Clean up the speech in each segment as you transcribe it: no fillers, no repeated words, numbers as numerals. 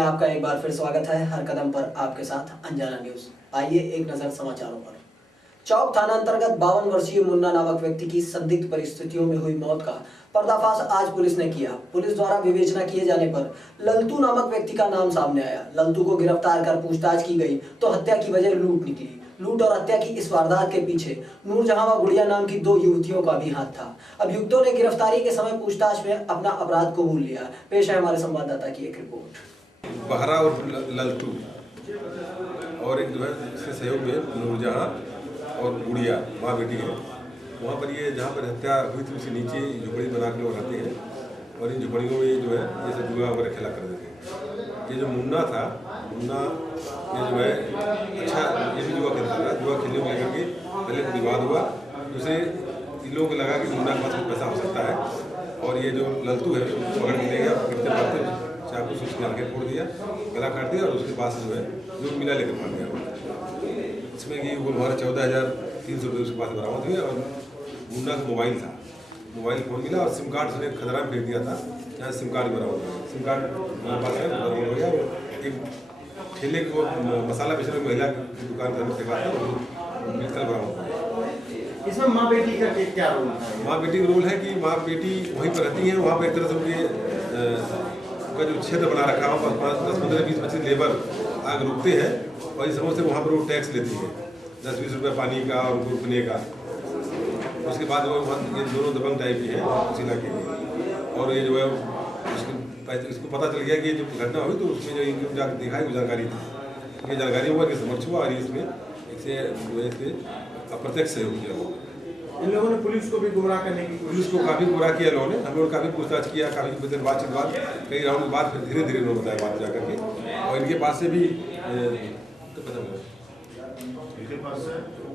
में आपका एक बार फिर स्वागत है। हर कदम पर आपके साथ अंजना न्यूज। आइए एक नजर समाचारों पर। चौक थाना अंतर्गत 52 वर्षीय मुन्ना नामक व्यक्ति की संदिग्ध परिस्थितियों में हुई मौत का पर्दाफाश आज पुलिस ने किया। पुलिस द्वारा विवेचना किए जाने पर लल्तू नामक व्यक्ति का नाम सामने आया। लल्तू को गिरफ्तार कर पूछताछ की गई तो हत्या की वजह लूट निकली। लूट और हत्या की इस वारदात के पीछे नूरजहां व गुड़िया नाम की 2 युवतियों का भी हाथ था। अभियुक्तों ने गिरफ्तारी के समय पूछताछ में अपना अपराध कबूल लिया। पेश है हमारे संवाददाता की एक रिपोर्ट। बहरा और लल्तू और एक जो है इसके सहयोग में नूरजहां और गुड़िया माँ बेटी है। वहाँ पर ये जहाँ पर हत्या हुई थी उसके नीचे झुपड़ी बना के लोग रहते हैं और इन झुपड़ियों में जो है ये सब जुआ वगैरह खेला करते थे। ये जो मुन्ना था, मुन्ना ये जो है अच्छा ये भी जुआ खेलता था। जुआ खेलने को लेकर के पहले तो विवाद हुआ, उसे इन लोगों को लगा कि मुन्ना के पास कुछ पैसा हो सकता है और ये जो लल्तू है उसको पकड़ के ले गया। पकड़ते पकड़ते चाकू से उसने आगे फोड़ दिया, गला काट दिया और उसके पास जो है जो मिला लेकर मार दिया। इसमें कि वो हमारा 14,300 रुपये उसके पास बरामद हुए और मुन्ना का मोबाइल था, मोबाइल फ़ोन मिला और सिम कार्ड उसने खतरा में फेंक दिया था। यहाँ सिम कार्ड बरामद हुआ, सिम कार्ड हमारे पास है बरामद हो गया। एक ठेले को मसाला बेचने वाली महिला की दुकान करने से बात था मिलकर बरामद हो गया। इसमें माँ बेटी का क्या रोल है? माँ बेटी का रोल है कि माँ बेटी वहीं पर रहती हैं। वहाँ पर एक तरह से उनके का जो क्षेत्र बना रखा हो 10, 15, 20, 25 लेबर आग रुकते हैं और इस समय से वहाँ पर वो टैक्स लेती है 10-20 रुपये पानी का और उनको रुकने का। उसके बाद वो ये दोनों दबंग टाइप की है उस इलाके की और ये जो है इसको पता चल गया कि जो घटना हुई तो उसमें जो इनको जाकर देखा है वो जानकारी थी। ये जानकारी हुआ कि समक्ष हुआ और इसमें इससे अप्रत्यक्ष सहयोग किया हुआ। इन लोगों ने पुलिस को भी गुमराह करने की पुलिस को काफ़ी गुमराह किया लोगों ने। हम लोग काफ़ी पूछताछ किया, काफ़ी देर बातचीत बाद कई राउंड के बाद फिर धीरे धीरे उन्होंने बताया बात जाकर के और इनके पास से भी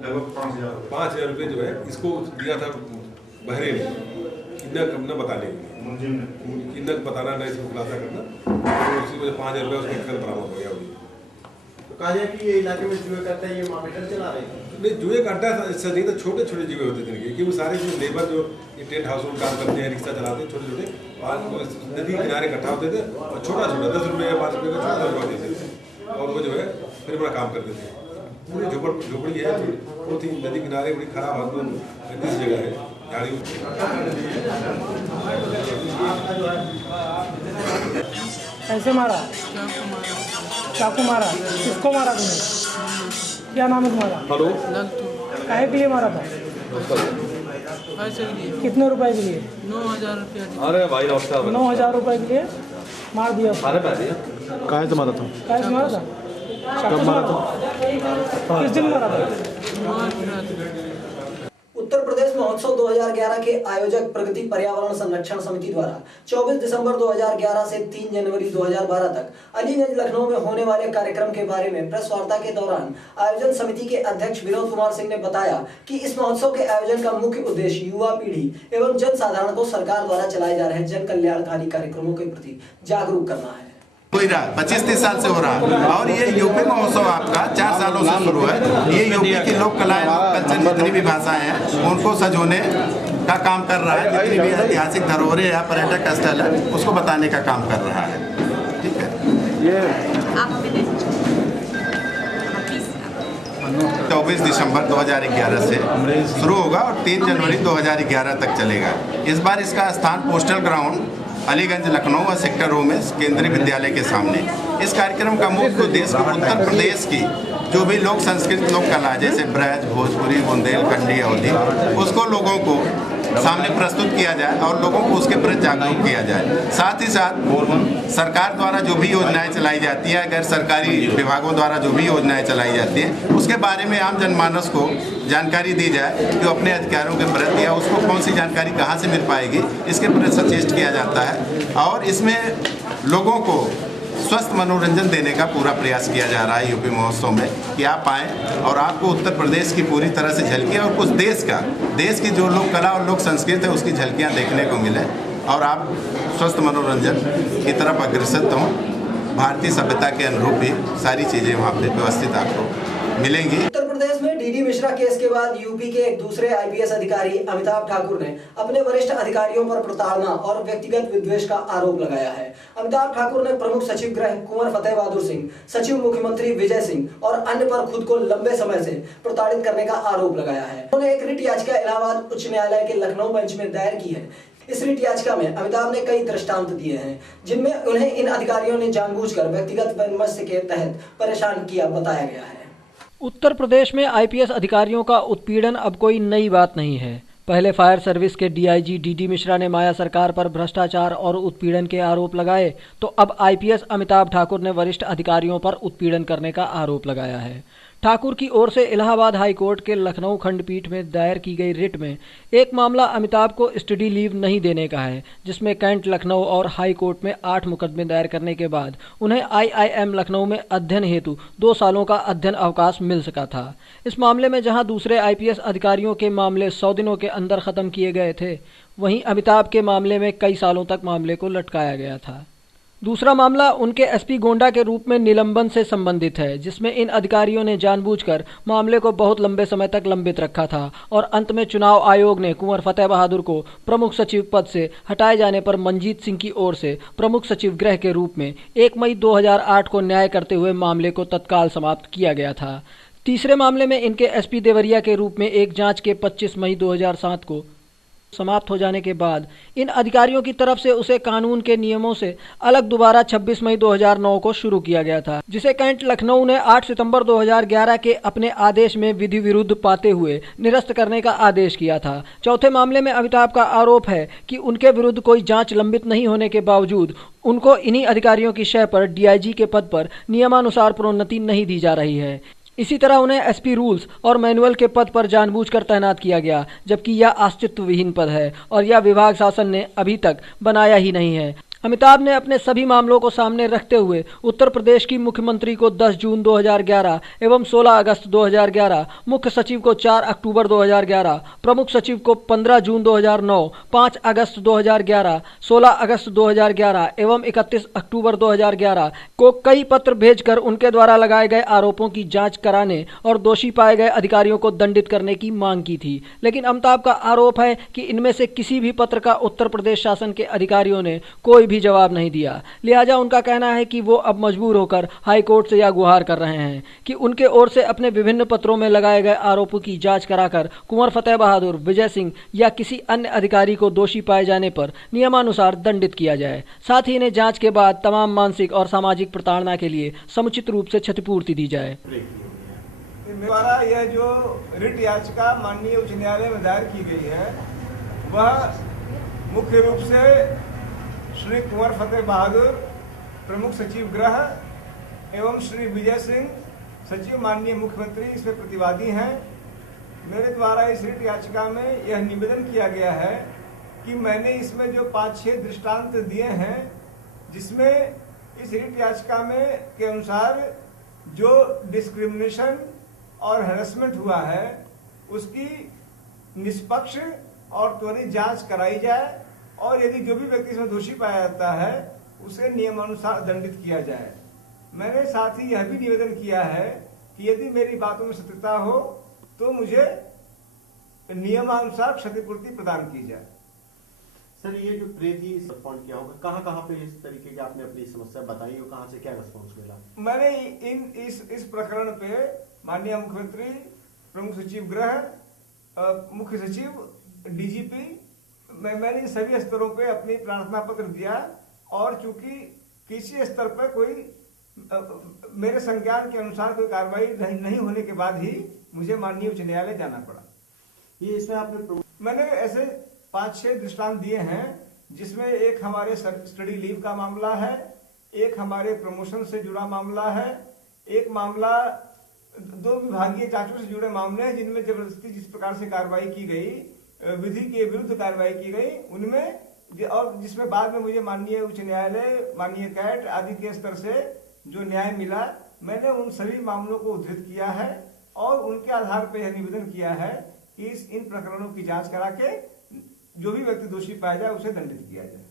लगभग 5,000 रुपये जो है इसको दिया था बहरे ने कितना न बताने के लिए, कितना बताना न इसको खुलासा करना और उसी वजह 5,000 रुपये उसके कल बरामद हो गया। तो कहा जाए कि ये इलाके में जुए करता है, ये मार्केट चला रहे हैं। नहीं, जुए का अड्डा ऐसा नहीं था, छोटे छोटे जुए होते थे कि वो सारे जो लेबर जो ये टेंट हाउस में काम करते हैं, रिक्शा चलाते हैं, छोटे छोटे नदी किनारे इकट्ठा होते थे और छोटा छोटा 10 रुपये या 5 रुपये का छोटा जुआ देते थे और वो जो है फिर बड़ा काम करते थे। पूरी झोपड़ी है, बहुत ही नदी किनारे बड़ी खराब हालत में गंदी जगह है, झाड़ी। कैसे मारा? चाकू मारा। किसको मारा तुमने? क्या नाम है तुम्हारा? हेलो। काहे के लिए मारा था? पैसे के लिए। कितने रुपए के लिए? 9,000 रुपया। अरे भाई नमस्कार। 9,000 रुपए के लिए मार दिया। काहे से मारा था? काहे से मारा था? कब मारा था? किस दिन मारा था? उत्तर प्रदेश महोत्सव 2011 के आयोजक प्रगति पर्यावरण संरक्षण समिति द्वारा 24 दिसंबर 2011 से 3 जनवरी 2012 तक अलीगंज लखनऊ में होने वाले कार्यक्रम के बारे में प्रेस वार्ता के दौरान आयोजन समिति के अध्यक्ष विनोद कुमार सिंह ने बताया कि इस महोत्सव के आयोजन का मुख्य उद्देश्य युवा पीढ़ी एवं जन साधारण को सरकार द्वारा चलाए जा रहे जन कल्याणकारी कार्यक्रमों के प्रति जागरूक करना है। 25-30 साल से हो रहा है और ये यूपी महोत्सव आपका 4 सालों से शुरू है। ये यूपी की लोक कलाएं, कल्चर, जितनी भी भाषाएं हैं उनको सजोने का काम कर रहा है। जितनी भी ऐतिहासिक धरोहरें या पर्यटक स्थल है उसको बताने का काम कर रहा है। ठीक है, ये 24 दिसंबर 2011 से शुरू होगा और 3 जनवरी 2011 तक चलेगा। इस बार इसका स्थान पोस्टल ग्राउंड अलीगंज लखनऊ व सेक्टर O में केंद्रीय विद्यालय के सामने। इस कार्यक्रम का मुख्य उद्देश्य उत्तर प्रदेश की जो भी लोक संस्कृति लोक कला जैसे ब्रज, भोजपुरी, बुंदेलखंडी, अवधी उसको लोगों को सामने प्रस्तुत किया जाए और लोगों को उसके प्रति जागरूक किया जाए। साथ ही साथ सरकार द्वारा जो भी योजनाएं चलाई जाती है, गैर सरकारी विभागों द्वारा जो भी योजनाएं चलाई जाती हैं उसके बारे में आम जनमानस को जानकारी दी जाए कि अपने अधिकारों के प्रति या उसको कौन सी जानकारी कहाँ से मिल पाएगी इसके प्रति सचेष्ट किया जाता है और इसमें लोगों को स्वस्थ मनोरंजन देने का पूरा प्रयास किया जा रहा है यूपी महोत्सव में कि आप आएँ और आपको उत्तर प्रदेश की पूरी तरह से झलकियाँ और कुछ देश की जो लोक कला और लोक संस्कृति है उसकी झलकियाँ देखने को मिले और आप स्वस्थ मनोरंजन की तरफ अग्रसर हों। भारतीय सभ्यता के अनुरूप भी सारी चीज़ें वहाँ पे व्यवस्थित आपको मिलेंगी। उत्तर प्रदेश में डीडी मिश्रा केस के बाद यूपी के एक दूसरे आईपीएस अधिकारी अमिताभ ठाकुर ने अपने वरिष्ठ अधिकारियों पर प्रताड़ना और व्यक्तिगत विद्वेष का आरोप लगाया है। अमिताभ ठाकुर ने प्रमुख सचिव गृह कुंवर फतेह बहादुर सिंह, सचिव मुख्यमंत्री विजय सिंह और अन्य पर खुद को लंबे समय से प्रताड़ित करने का आरोप लगाया है। उन्होंने एक रिट याचिका इलाहाबाद उच्च न्यायालय के लखनऊ बेंच में दायर की है। इस रिट याचिका में अमिताभ ने कई दृष्टांत दिए हैं जिनमें उन्हें इन अधिकारियों ने जानबूझकर व्यक्तिगत वैमनस्य के तहत परेशान किया बताया गया है। उत्तर प्रदेश में आईपीएस अधिकारियों का उत्पीड़न अब कोई नई बात नहीं है। पहले फायर सर्विस के डीआईजी डीडी मिश्रा ने माया सरकार पर भ्रष्टाचार और उत्पीड़न के आरोप लगाए, तो अब आईपीएस अमिताभ ठाकुर ने वरिष्ठ अधिकारियों पर उत्पीड़न करने का आरोप लगाया है। ठाकुर की ओर से इलाहाबाद हाई कोर्ट के लखनऊ खंडपीठ में दायर की गई रिट में एक मामला अमिताभ को स्टडी लीव नहीं देने का है, जिसमें कैंट लखनऊ और हाई कोर्ट में 8 मुकदमे दायर करने के बाद उन्हें आईआईएम लखनऊ में अध्ययन हेतु 2 सालों का अध्ययन अवकाश मिल सका था। इस मामले में जहां दूसरे आईपीएस अधिकारियों के मामले 100 दिनों के अंदर खत्म किए गए थे, वहीं अमिताभ के मामले में कई सालों तक मामले को लटकाया गया था। दूसरा मामला उनके एसपी गोंडा के रूप में निलंबन से संबंधित है, जिसमें इन अधिकारियों ने जानबूझकर मामले को बहुत लंबे समय तक लंबित रखा था और अंत में चुनाव आयोग ने कुंवर फतेह बहादुर को प्रमुख सचिव पद से हटाए जाने पर मंजीत सिंह की ओर से प्रमुख सचिव गृह के रूप में 1 मई 2008 को न्याय करते हुए मामले को तत्काल समाप्त किया गया था। तीसरे मामले में इनके एसपी देवरिया के रूप में एक जांच के 25 मई 2007 को समाप्त हो जाने के बाद इन अधिकारियों की तरफ से उसे कानून के नियमों से अलग दोबारा 26 मई 2009 को शुरू किया गया था, जिसे कैंट लखनऊ ने 8 सितंबर 2011 के अपने आदेश में विधि विरुद्ध पाते हुए निरस्त करने का आदेश किया था। चौथे मामले में अमिताभ का आरोप है कि उनके विरुद्ध कोई जांच लंबित नहीं होने के बावजूद उनको इन्हीं अधिकारियों की शय पर डीआईजी के पद पर नियमानुसार प्रोन्नति नहीं दी जा रही है। इसी तरह उन्हें एसपी रूल्स और मैनुअल के पद पर जानबूझकर तैनात किया गया, जबकि यह अस्तित्व विहीन पद है और यह विभाग शासन ने अभी तक बनाया ही नहीं है। अमिताभ ने अपने सभी मामलों को सामने रखते हुए उत्तर प्रदेश की मुख्यमंत्री को 10 जून 2011 एवं 16 अगस्त 2011, मुख्य सचिव को 4 अक्टूबर 2011, प्रमुख सचिव को 15 जून 2009, 5 अगस्त 2011, 16 अगस्त 2011 एवं 31 अक्टूबर 2011 को कई पत्र भेजकर उनके द्वारा लगाए गए आरोपों की जांच कराने और दोषी पाए गए अधिकारियों को दंडित करने की मांग की थी। लेकिन अमिताभ का आरोप है कि इनमें से किसी भी पत्र का उत्तर प्रदेश शासन के अधिकारियों ने कोई भी जवाब नहीं दिया। लिहाजा उनका कहना है कि वो अब मजबूर होकर हाई कोर्ट से यह गुहार कर रहे हैं कि उनके ओर से अपने विभिन्न पत्रों में लगाए गए आरोपों की जांच कराकर कुंवर फतेह बहादुर, विजय सिंह या किसी अन्य अधिकारी को दोषी पाए जाने पर नियमानुसार दंडित किया जाए। साथ ही इन्हें जांच के बाद तमाम मानसिक और सामाजिक प्रताड़ना के लिए समुचित रूप से क्षतिपूर्ति दी जाए। द्वारा यह जो रिट याचिका माननीय उच्च न्यायालय में दायर की गई है, वह मुख्य रूप से श्री कुंवर फतेह बहादुर, प्रमुख सचिव गृह एवं श्री विजय सिंह, सचिव माननीय मुख्यमंत्री इसमें प्रतिवादी हैं। मेरे द्वारा इस रिट याचिका में यह निवेदन किया गया है कि मैंने इसमें जो 5-6 दृष्टांत दिए हैं, जिसमें इस रिट याचिका में के अनुसार जो डिस्क्रिमिनेशन और हैरेसमेंट हुआ है, उसकी निष्पक्ष और त्वरित जांच कराई जाए और यदि जो भी व्यक्ति इसमें दोषी पाया जाता है उसे नियमानुसार दंडित किया जाए। मैंने साथ ही यह भी निवेदन किया है कि यदि मेरी बातों में सत्यता हो तो मुझे नियमानुसार क्षतिपूर्ति प्रदान की जाए। सर, ये जो प्रेती रिस्पॉन्ड किया होगा, कहाँ पे इस तरीके की आपने अपनी समस्या बताई और कहाँ से क्या रिस्पॉन्स मिला? मैंने इस प्रकरण पे माननीय मुख्यमंत्री, प्रमुख सचिव गृह, मुख्य सचिव, डीजीपी, मैंने इन सभी स्तरों पे अपनी प्रार्थना पत्र दिया और चूंकि किसी स्तर पर कोई मेरे संज्ञान के अनुसार कोई कार्रवाई नहीं होने के बाद ही मुझे माननीय उच्च न्यायालय जाना पड़ा। ये इसमें मैंने ऐसे 5-6 दृष्टांत दिए हैं, जिसमें एक हमारे स्टडी लीव का मामला है, एक हमारे प्रमोशन से जुड़ा मामला है, एक मामला 2 विभागीय जांचों से जुड़े मामले हैं जिनमें जबरदस्ती जिस प्रकार से कार्रवाई की गई, विधि के विरुद्ध कार्रवाई की गई, उनमें और जिसमें बाद में मुझे माननीय उच्च न्यायालय, माननीय कैट आदि के स्तर से जो न्याय मिला, मैंने उन सभी मामलों को उद्धृत किया है और उनके आधार पर यह निवेदन किया है कि इन प्रकरणों की जांच करा के जो भी व्यक्ति दोषी पाया जाए उसे दंडित किया जाए।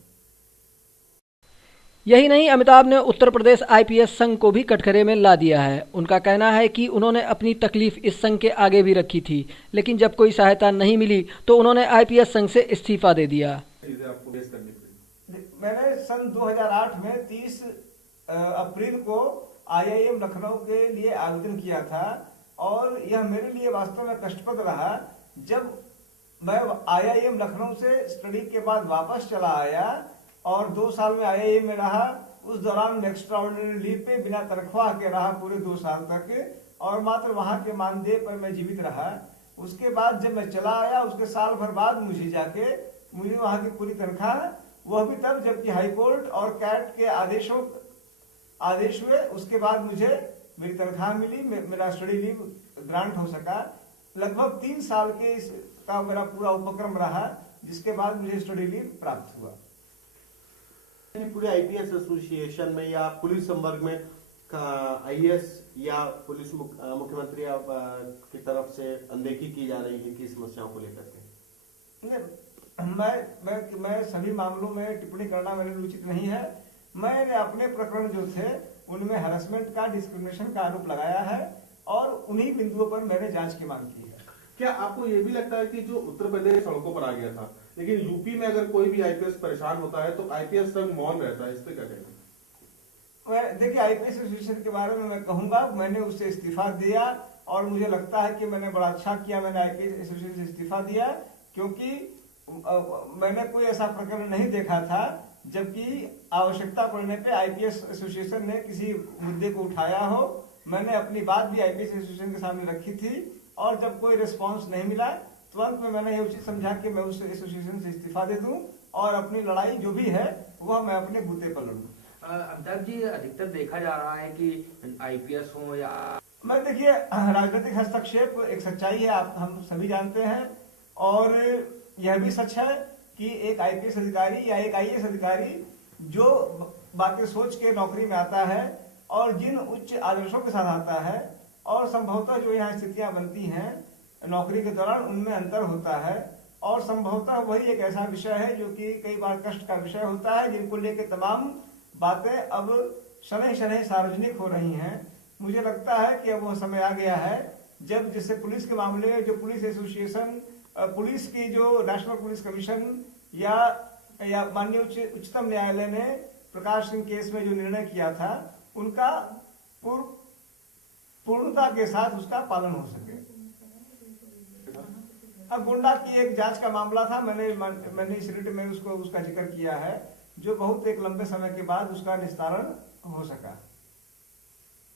यही नहीं, अमिताभ ने उत्तर प्रदेश आईपीएस संघ को भी कटघरे में ला दिया है। उनका कहना है कि उन्होंने अपनी तकलीफ इस संघ के आगे भी रखी थी, लेकिन जब कोई सहायता नहीं मिली तो उन्होंने आईपीएस संघ से इस्तीफा दे दिया। मैंने सन 2008 में 30 अप्रैल को IIM लखनऊ के लिए आवेदन किया था और यह मेरे लिए वास्तव में कष्टप्रद रहा। जब मैं IIM लखनऊ से स्टडी के बाद वापस चला आया और 2 साल में IIM में रहा, उस दौरान मैं एक्स्ट्राऑर्डिनरी लीव पे बिना तनख्वाह के रहा पूरे 2 साल तक और मात्र वहां के मानदेय पर मैं जीवित रहा। उसके बाद जब मैं चला आया, उसके साल भर बाद मुझे वहां की पूरी तनख्वाह, वह भी तब जबकि हाईकोर्ट और कैट के आदेश हुए, उसके बाद मुझे मेरी तनख्वाह मिली, मेरा स्टडी लीव ग्रांट हो सका। लगभग 3 साल के इसका मेरा पूरा उपक्रम रहा, जिसके बाद मुझे स्टडी लीव प्राप्त हुआ। पूरे आईपीएस एसोसिएशन में या पुलिस संवर्ग में IAS या पुलिस मुख्यमंत्री की तरफ से अनदेखी की जा रही है कि समस्याओं को लेकर के? मैं सभी मामलों में टिप्पणी करना मेरे लिए उचित नहीं है। मैंने अपने प्रकरण जो थे उनमें हैरेसमेंट का, डिस्क्रिमिनेशन का आरोप लगाया है और उन्हीं बिंदुओं पर मैंने जांच की मांग की है। क्या आपको ये भी लगता है कि जो उत्तर प्रदेश सड़कों पर आ गया था, लेकिन यूपी में अगर कोई भी आईपीएस परेशान होता है तो आईपीएस संघ मौन रहता है, इस पे क्या कहना? देखिए, आईपीएस एसोसिएशन के बारे में मैं कहूंगा, मैंने उससे इस्तीफा दिया और मुझे लगता है कि मैंने बड़ा अच्छा किया, मैंने आईपीएस एसोसिएशन से इस्तीफा दिया, क्योंकि मैंने कोई ऐसा प्रकरण नहीं देखा था जबकि आवश्यकता पड़ने पे आईपीएस एसोसिएशन ने किसी मुद्दे को उठाया हो। मैंने अपनी बात भी आईपीएस एसोसिएशन के सामने रखी थी और जब कोई रिस्पांस नहीं मिला तुरंत में मैंने ये उचित समझा कि मैं उस एसोसिएशन से इस्तीफा दे दूं और अपनी लड़ाई जो भी है वह मैं अपने बूते पर लड़ूं। अमिताभ जी, अधिकतर देखा जा रहा है कि आईपीएस हो या देखिए, राजनीतिक हस्तक्षेप एक सच्चाई है, आप हम सभी जानते हैं, और यह भी सच है कि एक आईपीएस अधिकारी या एक आईएएस अधिकारी जो बातें सोच के नौकरी में आता है और जिन उच्च आदर्शों के साथ आता है और संभवतः जो यहाँ स्थितियां बनती हैं नौकरी के दौरान, उनमें अंतर होता है और संभवतः वही एक ऐसा विषय है जो कि कई बार कष्ट का विषय होता है, जिनको लेकर तमाम बातें अब शनैः सार्वजनिक हो रही हैं। मुझे लगता है कि अब वो समय आ गया है जब जैसे पुलिस के मामले में जो पुलिस एसोसिएशन, पुलिस की जो नेशनल पुलिस कमीशन या माननीय उच्चतम न्यायालय ने प्रकाश सिंह केस में जो निर्णय किया था, उनका पूर्णता के साथ उसका पालन हो सके। अब गोंडा की एक जांच का मामला था, मैंने इस रिट में उसका जिक्र किया है, जो बहुत एक लंबे समय के बाद उसका निस्तारण हो सका।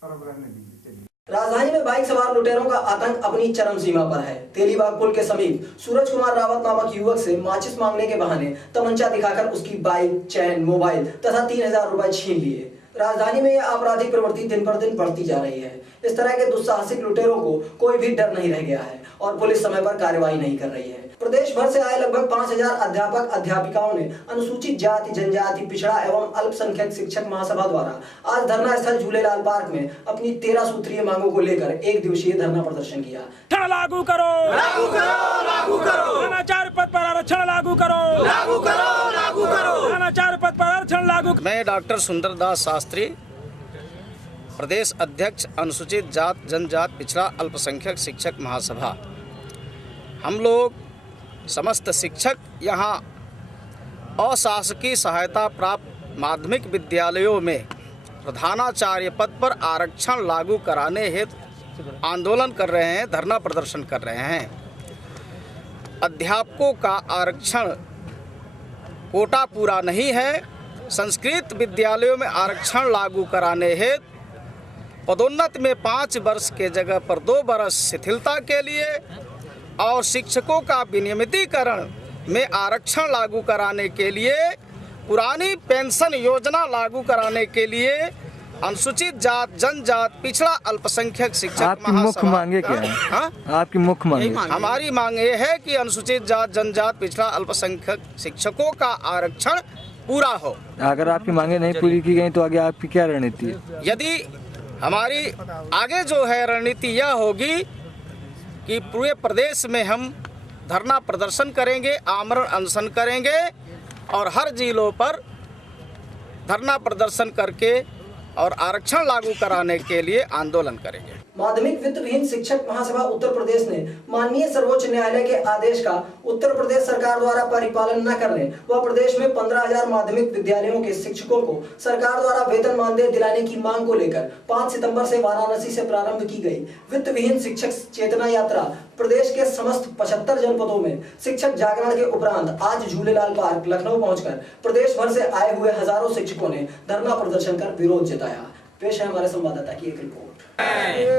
और अब रहने दीजिए। राजधानी में बाइक सवार लुटेरों का आतंक अपनी चरम सीमा पर है। तेलीबाग पुल के समीप सूरज कुमार रावत नामक युवक से माचिस मांगने के बहाने तमंचा दिखाकर उसकी बाइक, चैन, मोबाइल तथा 3000 रुपए छीन लिए। राजधानी में यह आपराधिक प्रवृत्ति दिन पर दिन बढ़ती जा रही है। इस तरह के दुस्साहसिक लुटेरों को कोई भी डर नहीं रह गया है और पुलिस समय पर कार्रवाई नहीं कर रही है। प्रदेश भर से आए लगभग 5000 अध्यापक अध्यापिकाओं ने अनुसूचित जाति, जनजाति, पिछड़ा एवं अल्पसंख्यक शिक्षक महासभा द्वारा आज धरना स्थल झूलेलाल पार्क में अपनी 13 सूत्रीय मांगों को लेकर 1 दिवसीय धरना प्रदर्शन किया। लागू करो, लागू करो, लागू करो, अनाचार पद पर आरक्षण लागू करो, लागू करो, लागू करो, अनाचार पद पर आरक्षण लागू। मैं डॉक्टर सुंदरदास शास्त्री, प्रदेश अध्यक्ष अनुसूचित जात जनजात पिछड़ा अल्पसंख्यक शिक्षक महासभा। हम लोग समस्त शिक्षक यहाँ अशासकीय सहायता प्राप्त माध्यमिक विद्यालयों में प्रधानाचार्य पद पर आरक्षण लागू कराने हेतु आंदोलन कर रहे हैं, धरना प्रदर्शन कर रहे हैं। अध्यापकों का आरक्षण कोटा पूरा नहीं है। संस्कृत विद्यालयों में आरक्षण लागू कराने हेतु पदोन्नति में 5 वर्ष के जगह पर 2 वर्ष शिथिलता के लिए और शिक्षकों का विनियमितीकरण में आरक्षण लागू कराने के लिए, पुरानी पेंशन योजना लागू कराने के लिए अनुसूचित जात जनजात पिछड़ा अल्पसंख्यक शिक्षक आपकी मुख्य मांगे क्या है? हाँ? आपकी मुख्य मांगे? हमारी मांग ये है कि अनुसूचित जात जनजात पिछड़ा अल्पसंख्यक शिक्षकों का आरक्षण पूरा हो। अगर आपकी मांगे नहीं पूरी की गई तो आगे आपकी क्या रणनीति है? यदि हमारी आगे जो है रणनीति यह होगी कि पूरे प्रदेश में हम धरना प्रदर्शन करेंगे, आमरण अनशन करेंगे और हर जिलों पर धरना प्रदर्शन करके और आरक्षण लागू कराने के लिए आंदोलन करेंगे। माध्यमिक वित्त विहीन शिक्षक महासभा उत्तर प्रदेश ने माननीय सर्वोच्च न्यायालय के आदेश का उत्तर प्रदेश सरकार द्वारा परिपालन न करने व प्रदेश में 15,000 माध्यमिक विद्यालयों के शिक्षकों को सरकार द्वारा वेतन मानदेय दिलाने की मांग को लेकर 5 सितंबर से वाराणसी से प्रारंभ की गई वित्त विहीन शिक्षक चेतना यात्रा प्रदेश के समस्त 75 जनपदों में शिक्षक जागरण के उपरांत आज झूलेलाल पार्क लखनऊ पहुंचकर प्रदेश भर से आए हुए हजारों शिक्षकों ने धरना प्रदर्शन कर विरोध जताया। पेश है हमारे संवाददाता की एक रिपोर्ट।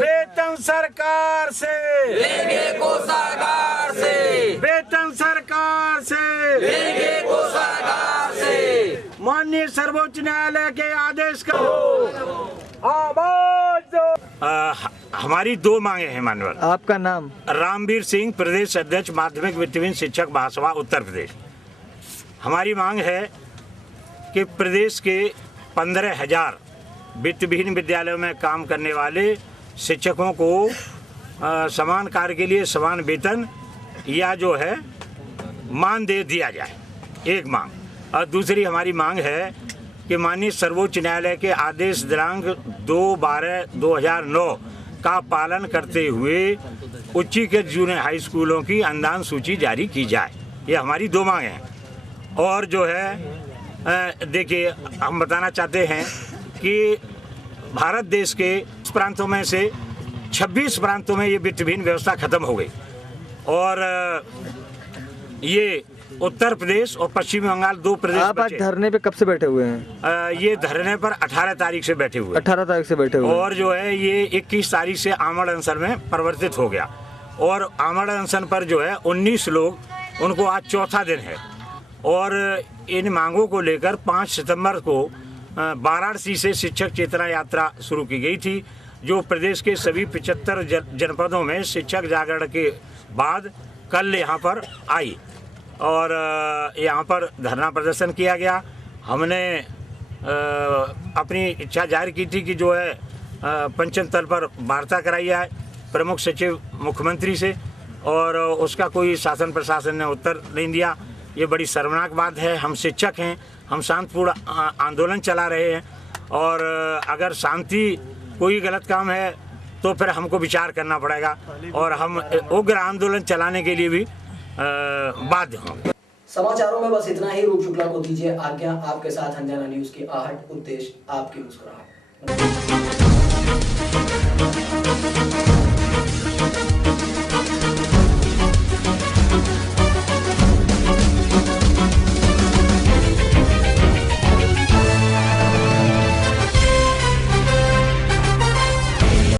वेतन सरकार से लेंगे कोषागार से, वेतन सरकार से लेंगे कोषागार से, माननीय सर्वोच्च न्यायालय के आदेश का आवाज दो। हमारी 2 मांगे हैं मानवर। आपका नाम? रामवीर सिंह, प्रदेश अध्यक्ष माध्यमिक वित्त विहीन शिक्षक महासभा उत्तर प्रदेश। हमारी मांग है कि प्रदेश के 15,000 वित्त विहीन विद्यालयों में काम करने वाले शिक्षकों को समान कार्य के लिए समान वेतन या जो है मानदेय दिया जाए, एक मांग। और दूसरी हमारी मांग है कि माननीय सर्वोच्च न्यायालय के आदेश दिनांक 2/12/2009 का पालन करते हुए उच्चीकृत जूनियर हाई स्कूलों की अनुदान सूची जारी की जाए। ये हमारी 2 मांगे हैं। और जो है देखिए, हम बताना चाहते हैं कि भारत देश के प्रांतों में से 26 प्रांतों में ये वित्त विहीन व्यवस्था खत्म हो गई और ये उत्तर प्रदेश और पश्चिम बंगाल 2 प्रदेश आप आज धरने पे कब से बैठे हुए हैं? ये धरने पर 18 तारीख से बैठे हुए। 18 तारीख से बैठे हुए और जो है ये 21 तारीख से आमरण अनशन में परिवर्तित हो गया और आमरण अनशन पर जो है 19 लोग, उनको आज चौथा दिन है। और इन मांगों को लेकर 5 सितंबर को वाराणसी से शिक्षक चेतना यात्रा शुरू की गई थी, जो प्रदेश के सभी 75 जनपदों में शिक्षक जागरण के बाद कल यहाँ पर आई और यहाँ पर धरना प्रदर्शन किया गया। हमने अपनी इच्छा जाहिर की थी कि जो है पंचम तल पर वार्ता कराई जाए प्रमुख सचिव मुख्यमंत्री से, और उसका कोई शासन प्रशासन ने उत्तर नहीं दिया। ये बड़ी शर्मनाक बात है। हम शिक्षक हैं, हम शांतिपूर्ण आंदोलन चला रहे हैं और अगर शांति कोई गलत काम है तो फिर हमको विचार करना पड़ेगा और हम उग्र आंदोलन चलाने के लिए भी बाध्य होंगे। समाचारों में बस इतना ही। रूप शुक्ला को दीजिए आज्ञा। आपके साथ अंजना न्यूज की आहट, उद्देश्य आपकी मुस्कुराहट।